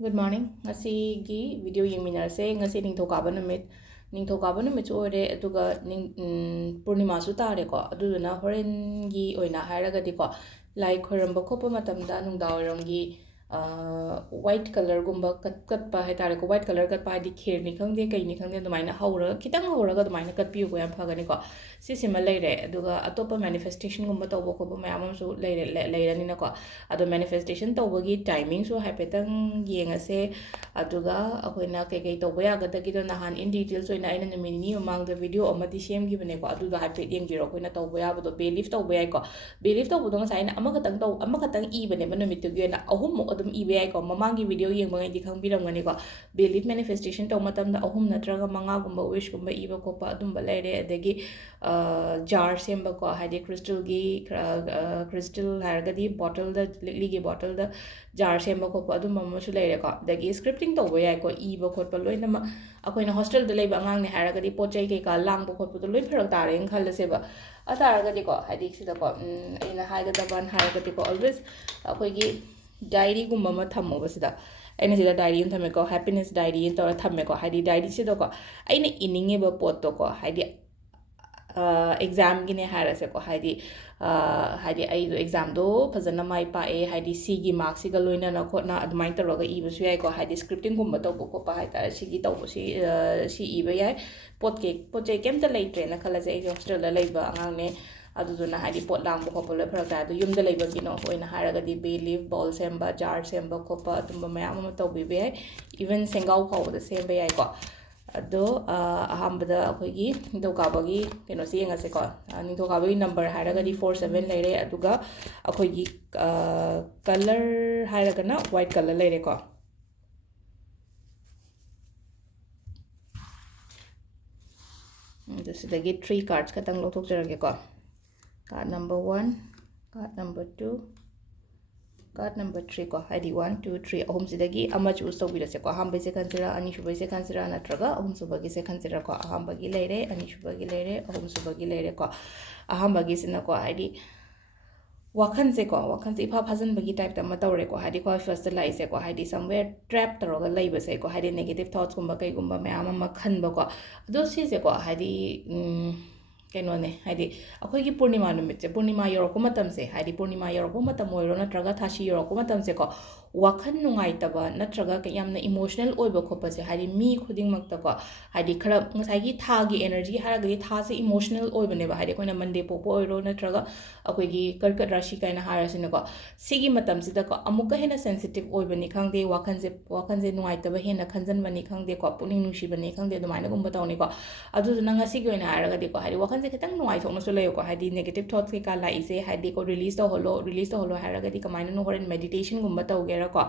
Good morning. Ngasigi video yengminarase ngasi ningthokaba numit ore aduga Purnima su tare ko aduduna horen gi oina hairagadi ko like horamba khopa matamda nungdawiram gi white color gumba kat pa hai tare ko white color kat pa di kher ni khangde kai ni khangde dumaina haura kitang haura ga dumaina kat piu ko yam phagani ko si sima leire aduga atopa manifestation gumba tawbo ko mayam su leire ni na ko ado manifestation tawbagi timing su haipetang yengase aduga akoina kai tawba ya ga dagi do nahan in details oina aina numini mamang da video amati sem gi bane ko aduga haipet yengbiro koina tawba ya bodo belief tawba ya ko belief tawbo do ngasai na amakatang I bane manumit gi na ahum adum ibe ko mamangi video yeng bangai di khang biram ngani ko belief manifestation to matam da ahum natraga manga gumba wish gumba iba ko pa adum balere adagi jar semba ko hadi crystal harga di bottle da ligi bottle da jar semba ko pa adum mamma su lere ko dagi scripting to boy ko iba ko pa loina ma akoina hostel da leiba angang ne harga di pochai ke ka lang bo ko pa loi pharak tare eng khal se ba ataraga di ko hadi sida ko ina haga da ban harga di ko always akoigi diary gumba ma thammo basida aina sida diary un thamme ko happiness diary in tora thamme ko hadi diary sida ko aina ininge ba pot to ko hadi exam gi ne harase ko hadi ai exam do phazana mai pa e hadi c gi marks ga loina na khotna admine to ga ibu su yai ko hadi scripting gumba to ko pa hai ta si gi to si iba yai pot je kem ta lei train na khala je hostel la leiba angang ne aduduna hadi pot lang bo ko le phara da yum da leiba gi no hoina haraga di bay leaf ball semba jar semba ko pa tumba mayam ma to bi be even sengau ko da semba yai ko ado ahambada akoigi Towgadaba keno si ngase ko Towgadaba number haraga di 47 leire aduga akoigi color haraga na white color leire ko this 3 cards katang lothok jarage ko card number 1 card number 2 card number 3 ko hadi 1 2 3 ahum sidagi ama choose to birase ko aham base kansira ani shubai se kansira natraga ahum subagi se kansira ko aham bagi leire ani shubagi leire ahum subagi leire ko aham bagi sina ko hadi wakhan se ipa phazan bagi type ta matawre ko hadi ko first lai se ko hadi somewhere trap taroga laiba se ko hadi negative thoughts gumba kai gumba mayam ma khan ba ko do si se ko hadi keno ne hadi akhoi gi Purnima numit se Purnima yoroko matam se hadi Purnima yoroko matam oiro natraga thashi yoroko matam se ko wakhan nungai taba natraga ka yamna emotional oiba khopa se hadi mi khuding makta ko hadi khara ngasai gi tha gi energy haraga di tha se emotional oiba ne ba hadi koina monday popo oiro natraga akhoi gi karkat rashi kaina harasine ko sigi matam sida ko amuka hena sensitive oiba ni khangde wakhan se nungai taba hena khanjan bani khangde ko puning nushi bani khangde dumaina gumba tawni ko adu nanga sigi oina haraga di ko hadi wakhan se kitang nungai thokna so leyo ko hadi negative thoughts ke ka lai se hadi ko release to holo haraga di kamaina no horen meditation gumba tawge ko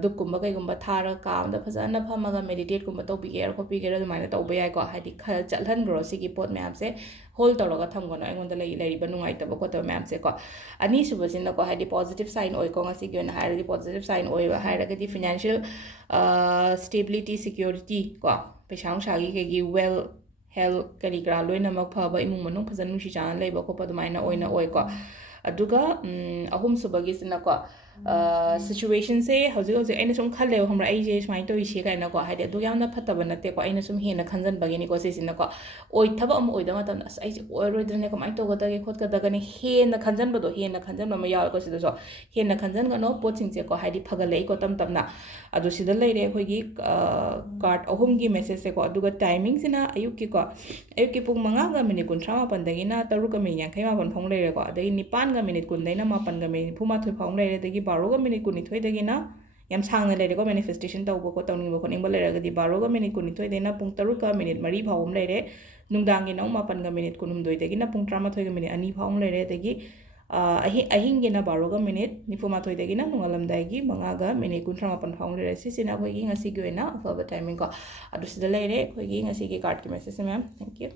duk gumba kai gumba thara kam da phazana phamaga meditate gumba to bigera ko bigera dumaina to bayai ko hadi khal chalhan gro sigi pot map se hol toroga thamgono engon da lai ba nungai ta ko to map se ko ani subasina ko hadi positive sign oi ko ngasi gyon hadi positive sign oi ba haraga di financial stability security ko pesang shagi ke gi well health kari gra loina mak phaba imung manung phazan nushi chan leiba ko pa dumaina oina oi ko aduga ahum subagi sina ko situation se hauji aina sum khale hamra ai je smai to ise kaina ko hade adu yamna phataba nate ko aina sum hena khanjan bagini ko se sina ko oi thaba am oi da ma tan ai oi roi dne ko mai to gata ge khot ka daga ni hena khanjan ba do hena khanjan ma ya ko sida so hena khanjan ga no poching se ko hadi phagalei ko tamna adu sida leire khoi gi card ahum gi message se ko aduga timing sina ayuk ki pung manga ga minute 38 dagina 3 ga minute 59 phong leire ko adai 9 ga minute 9 daina 8 ga minute 39 phong leire dagi 12 ga minute kunithoi dagina yam sangna leire ko manifestation tawbo ko tawning bo ko ningba leire ga di 12 ga minute kunithoi daina pung 3 ga minute 3 phawum leire nungdang gi 9 ga minute 19 dagina pung 38 ga minute 2 phawum leire dagi ahingi na 12 ga minute 98 dagina nungalamdai gi 5 ga minute 38 phawum leire sisina khoi gi ngasi gi oina afaba timing ko adu sida leire khoi gi ngasi gi card ki message ma'am thank you